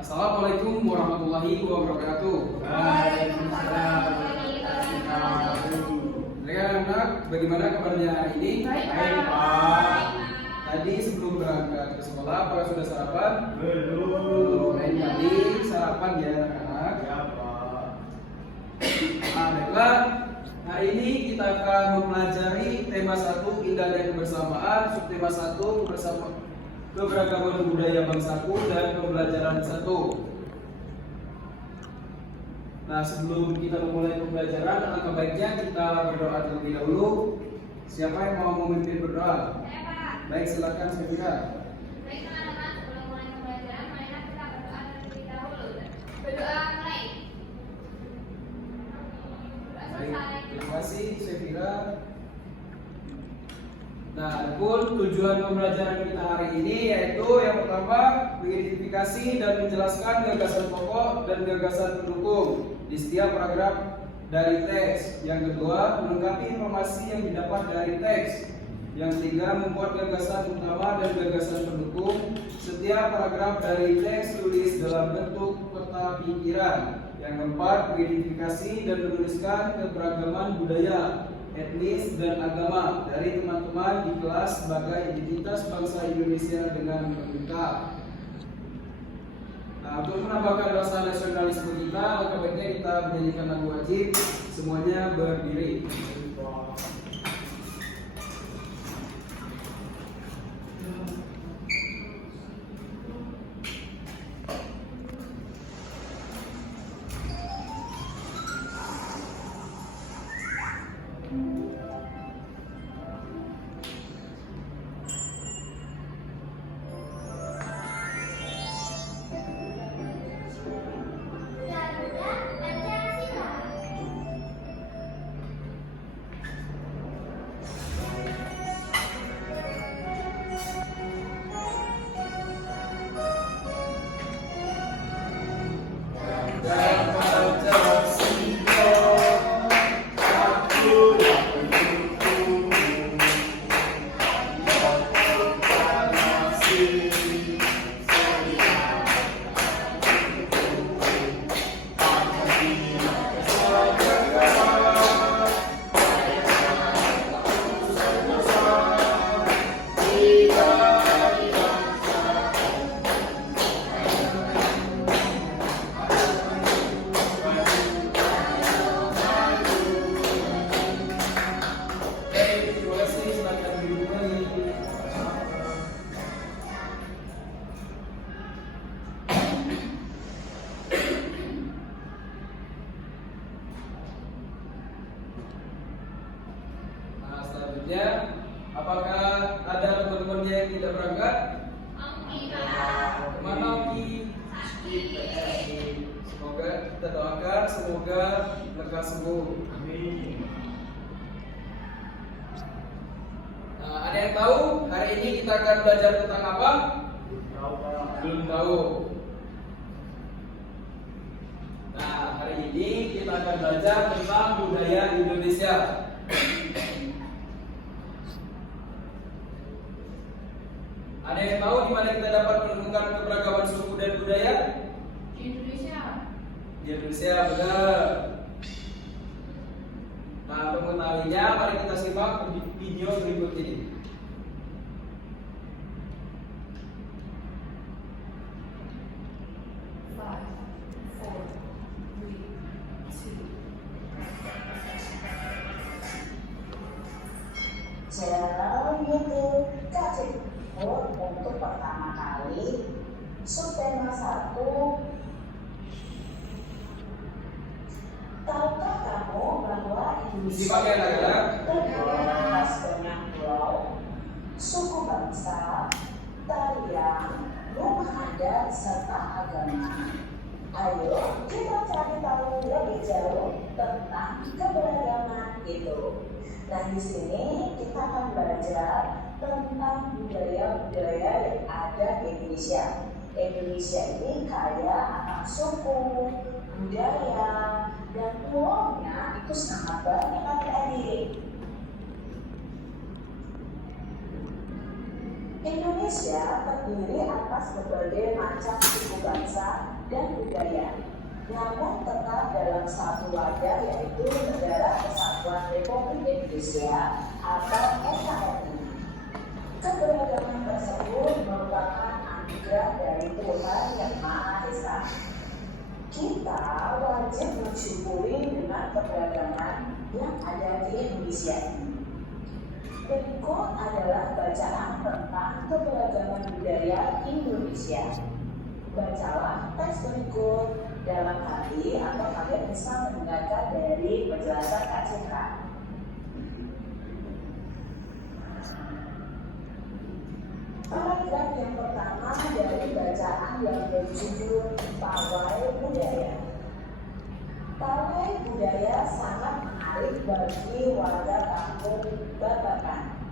Assalamualaikum warahmatullahi wabarakatuh. Waalaikumsalam warahmatullahi wabarakatuh. Anak-anak, bagaimana kabarnya hari ini? Baik, Pak. Tadi sebelum berangkat ke sekolah, apakah sudah sarapan? Belum. Lain kali sarapan ya anak-anak. Ya, Pak. Baiklah, hari ini kita akan mempelajari tema 1 indah dan kebersamaan, subtema 1 bersama keberagaman budaya bangsaku dan pembelajaran 1. Nah, sebelum kita memulai pembelajaran, alangkah baiknya kita berdoa terlebih dahulu. Siapa yang mau memimpin berdoa? Saya, Pak. Baik, silakan Sefira. Baik, teman-teman, sebelum mulai pembelajaran, marilah kita berdoa terlebih dahulu. Berdoa mulai. Berdoa Baik, selesai. terima kasih Sefira. Nah, pun tujuan pembelajaran kita hari ini yaitu yang pertama mengidentifikasi dan menjelaskan gagasan pokok dan gagasan pendukung di setiap paragraf dari teks. Yang kedua, melengkapi informasi yang didapat dari teks. Yang ketiga, membuat gagasan utama dan gagasan pendukung setiap paragraf dari teks tulis dalam bentuk peta pikiran. Yang keempat, mengidentifikasi dan menuliskan keberagaman budaya, etnis dan agama dari teman-teman di kelas sebagai identitas bangsa Indonesia dengan lengkap. Nah, untuk menambahkan rasa nasionalisme kita, maka baiknya kita menyanyikan lagu wajib. Semuanya berdiri. Apakah ada teman-temannya yang tidak berangkat? Kemana Oki? Semoga kita doakan, semoga lekas sembuh. Amin. Nah, ada yang tahu hari ini kita akan belajar tentang apa? Tahu, Pak. Belum tahu. Nah, hari ini kita akan belajar tentang budaya Indonesia. Ada yang tahu di mana kita dapat menemukan keberagaman suku dan budaya? Di Indonesia. Di Indonesia, benar. Nah, untuk mengetahuinya, mari kita simak video berikut ini. Channel YouTube Cacing Food untuk pertama kali subtema 1. Tahukah kamu bahwa Indonesia Simak ya, anak-anak. terdiri atas banyak pulau, suku bangsa, tarian, rumah adat serta agama? Ayo kita cari tahu lebih jauh tentang keberagaman itu. Nah, di sini kita akan belajar tentang budaya-budaya yang ada di Indonesia. Indonesia ini kaya akan suku, budaya, dan pulaunya itu sangat banyak adik-adik. Indonesia terdiri atas berbagai macam suku bangsa dan budaya, namun tetap dalam satu wadah yaitu Negara Kesatuan Republik Indonesia atau NKRI. Keberagaman tersebut merupakan anugerah dari Tuhan Yang Maha Esa. Kita wajib mensyukuri dengan keberagaman yang ada di Indonesia ini. Berikut adalah bacaan tentang keberagaman budaya Indonesia. Bacalah teks berikut dalam hati atau kalian bisa mendengarkan dari penjelasan Kak Citra. Paragraf yang pertama dari bacaan yang berjudul Pawai Budaya. Pawai budaya sangat menarik bagi warga kampung Babakan.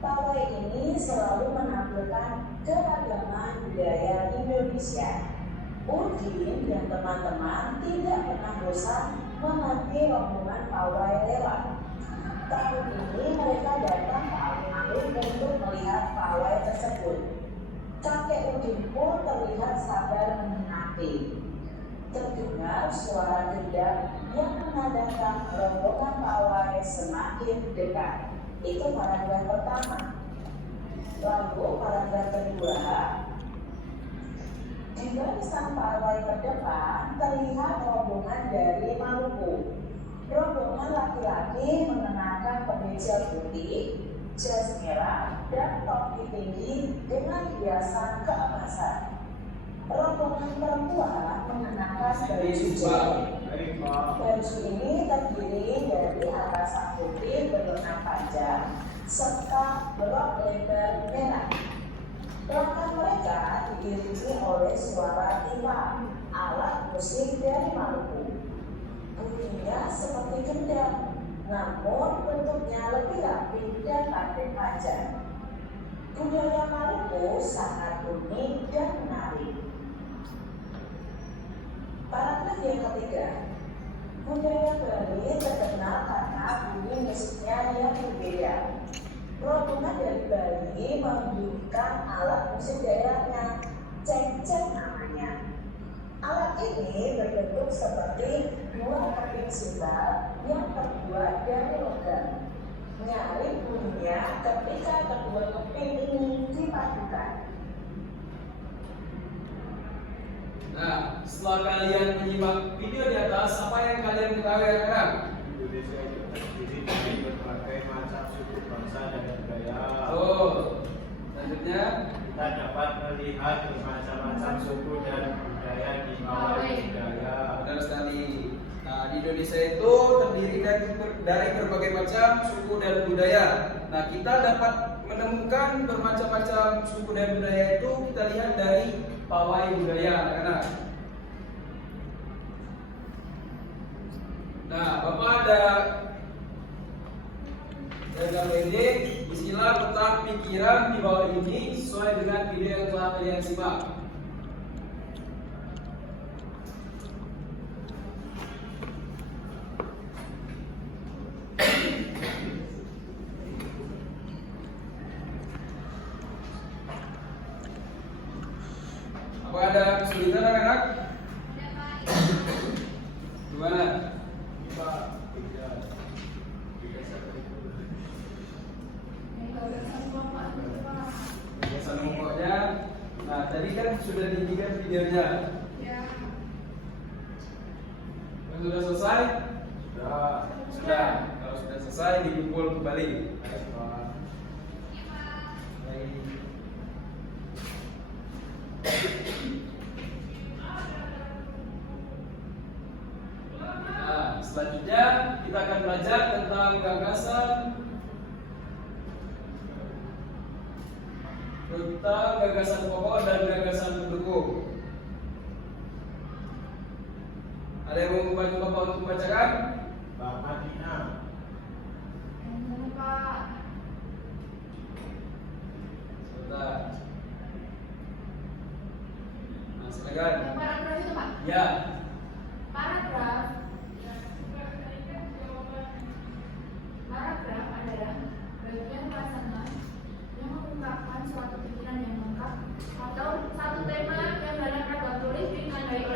Pawai ini selalu menampilkan keragaman budaya Indonesia. Udin dan teman-teman tidak pernah bosan menanti rombongan pawai lewat. Tahun ini mereka datang ke alun-alun untuk melihat pawai tersebut. Kakek Udin pun terlihat sabar menanti. Terdengar suara gendang yang menandakan rombongan pawai semakin dekat. Itu paragraf pertama. Lalu paragraf kedua, di barisan pawai terdepan terlihat rombongan dari Maluku. Rombongan laki-laki mengenakan kemeja putih, jas merah, dan topi tinggi dengan hiasan keemasan. Rombongan perempuan mengenakan baju jilid. Baju ini terdiri dari atasan putih berlengan panjang serta berok lebar merah. Langkah mereka diiringi oleh suara timpang, alat musik dari Maluku. Bunyinya seperti gendang, namun bentuknya lebih rapi dan pandai panjang. Budaya Maluku sangat unik dan menarik. Paragraf yang ketiga, budaya Bali terkenal karena bunyi musiknya yang berbeda. Rombongan dari Bali membunyikan alat musik daerahnya, cengceng namanya. Alat ini berbentuk seperti dua keping simbal yang terbuat dari logam. Nyaring bunyinya ketika kedua keping ini dipadukan. Nah, setelah kalian menyimak video di atas, apa yang kalian ketahui sekarang? Indonesia itu terdiri dari berbagai macam suku bangsa dan budaya. Selanjutnya Kita dapat melihat bermacam-macam suku dan budaya di Pawai Budaya. benar sekali. Nah, di Indonesia itu terdiri dari berbagai macam suku dan budaya. Nah, kita dapat menemukan bermacam-macam suku dan budaya itu kita lihat dari pawai budaya, anak-anak. Nah, Bapak ada gambar ini. Bismillah, letak pikiran di bawah ini sesuai dengan video yang telah kalian simak. Apa ada kesulitan anak-anak? Gimana? Biasa pokoknya. Nah, tadi kan sudah dibikin videonya. Sudah selesai? Sudah. Kalau sudah selesai dikumpul kembali. Baik. Nah, selanjutnya kita akan belajar tentang gagasan pokok dan gagasan pendukung. Ada yang mau membantu Bapak untuk membacakan? Mbak Madina. Sebentar. Nah, silakan. Paragraf itu, Pak. Ya. Paragraf adalah bagian pasangan yang mengungkapkan suatu pikiran yang lengkap atau satu tema yang dalam rangka tulis ditandai oleh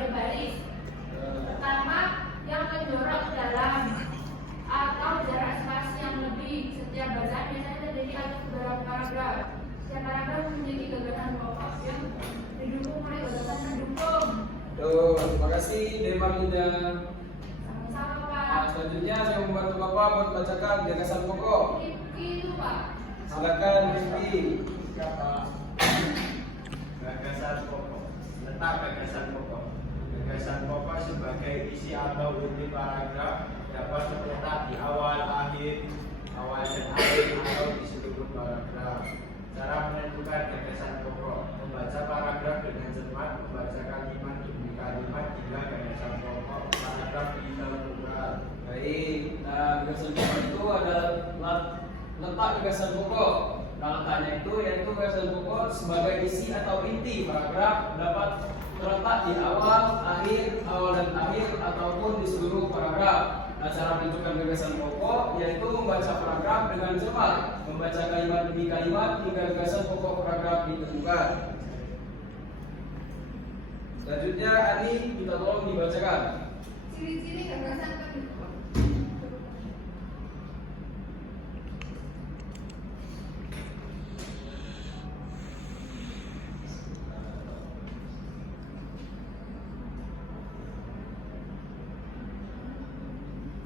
kasih Demarlina. Sama-sama, Pak. Nah, selanjutnya saya membantu Bapak buat bacakan gagasan pokok. Itu, Pak. Silakan Rifki. Siapa? Gagasan pokok. Letak gagasan pokok. Gagasan pokok sebagai isi atau inti paragraf dapat terletak di awal, akhir, awal dan akhir atau di seluruh paragraf. Cara menentukan gagasan pokok: membaca paragraf dengan cermat, membaca kalimat demi kalimat hingga gagasan pokok paragraf ditentukan. Baik. Nah, gagasan pokok itu adalah letak gagasan pokok. Nah, letaknya itu yaitu gagasan pokok sebagai isi atau inti paragraf dapat terletak di awal, akhir, awal dan akhir ataupun di seluruh paragraf. Nah, cara menentukan gagasan pokok yaitu membaca paragraf dengan cermat, membaca kalimat demi kalimat hingga gagasan pokok paragraf ditentukan. Selanjutnya, Ani minta tolong dibacakan. Ciri-ciri gagasan pendukung.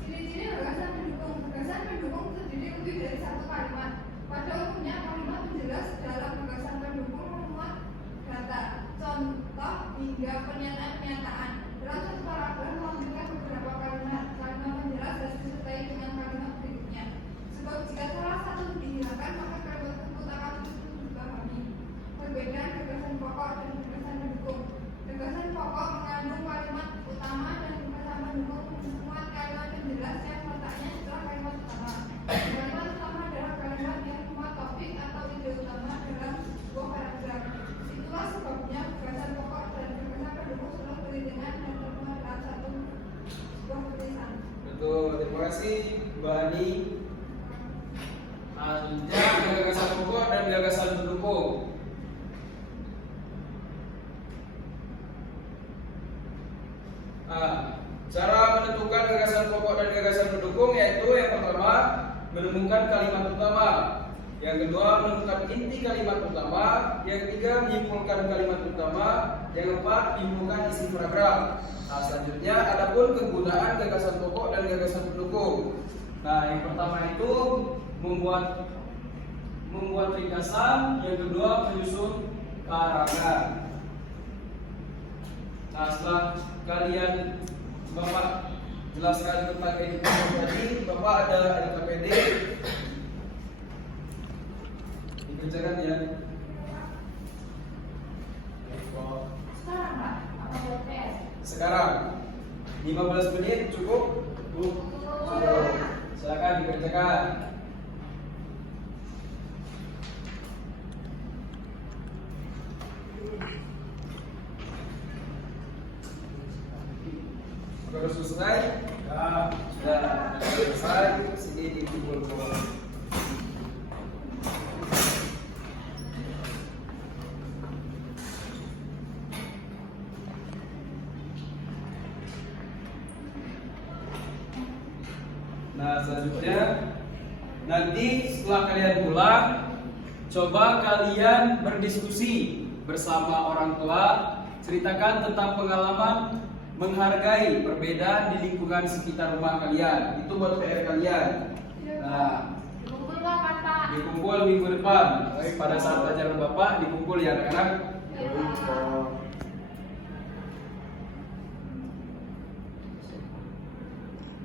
Ciri-ciri gagasan pendukung. Gagasan pendukung terdiri lebih dari satu kalimat. Pada umumnya, kalimat penjelas dalam gagasan pendukung memuat data, contoh hingga pernyataan-pernyataan. Dalam satu paragraf melanjutkan beberapa kalimat. Kalimat penjelas harus disertai dengan kalimat berikutnya. Sebab jika salah satu dihilangkan, maka kalimat tersebut akan sulit dipahami. Perbedaan gagasan pokok dan gagasan pendukung. Gagasan pokok mengandung kalimat utama dan gagasan pendukung memuat kalimat penjelas yang letaknya setelah kalimat utama. Kalimat utama adalah kalimat yang memuat topik atau ide utama dalam sebuah paragraf. Itulah sebabnya gagasan pokok dan gagasan pendukung selalu beriringan dan termuat dalam satu sebuah tulisan. Betul, terima kasih Mbak Ani. Nah, selanjutnya gagasan pokok dan gagasan pendukung. Nah, cara menentukan gagasan pokok dan gagasan pendukung yaitu yang pertama menemukan kalimat utama, yang kedua menemukan inti kalimat utama, yang ketiga menyimpulkan kalimat utama, yang keempat menyimpulkan isi paragraf. Nah, selanjutnya adapun kegunaan gagasan pokok dan gagasan pendukung. Nah, yang pertama itu membuat ringkasan, yang kedua menyusun paragraf. Nah, setelah kalian Bapak jelaskan tentang edukasi tadi, Bapak ada LKPD dikerjakan ya. Sekarang, Pak, apa buat PS? Sekarang 15 menit cukup? Cukup. Silakan dikerjakan. Sudah selesai? Sudah selesai. Sini dikumpul-kumpul. Nah, selanjutnya nanti setelah kalian pulang, coba kalian berdiskusi bersama orang tua, ceritakan tentang pengalaman menghargai perbedaan di lingkungan sekitar rumah kalian. Itu buat PR kalian. Nah, Dikumpul kapan, Pak? dikumpul minggu depan. Pada saat pelajaran Bapak dikumpul ya anak-anak.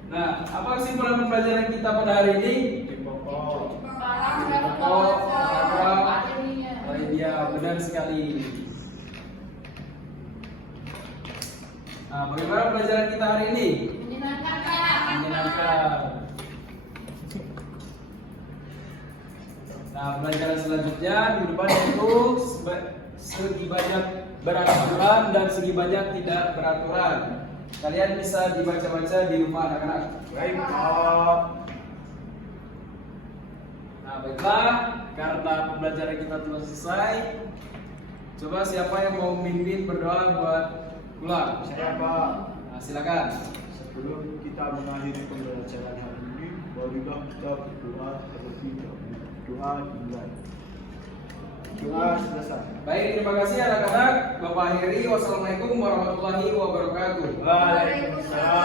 Nah, apa kesimpulan pembelajaran kita pada hari ini? Pokok. Oh iya, benar sekali. Nah, bagaimana pelajaran kita hari ini? Menyenangkan, Pak. Menyenangkan. Nah, pelajaran selanjutnya minggu depan itu segi banyak beraturan dan segi banyak tidak beraturan. Kalian bisa dibaca-baca di rumah anak-anak. Baik, Pak. Nah, baiklah, karena pembelajaran kita telah selesai. Coba siapa yang mau memimpin berdoa buat pulang? Saya, Pak. Nah, silakan. Sebelum kita mengakhiri pembelajaran hari ini, marilah kita berdoa terlebih dahulu. Doa dimulai. Doa selesai. Baik, terima kasih anak-anak. Bapak akhiri, wassalamualaikum warahmatullahi wabarakatuh. Waalaikumsalam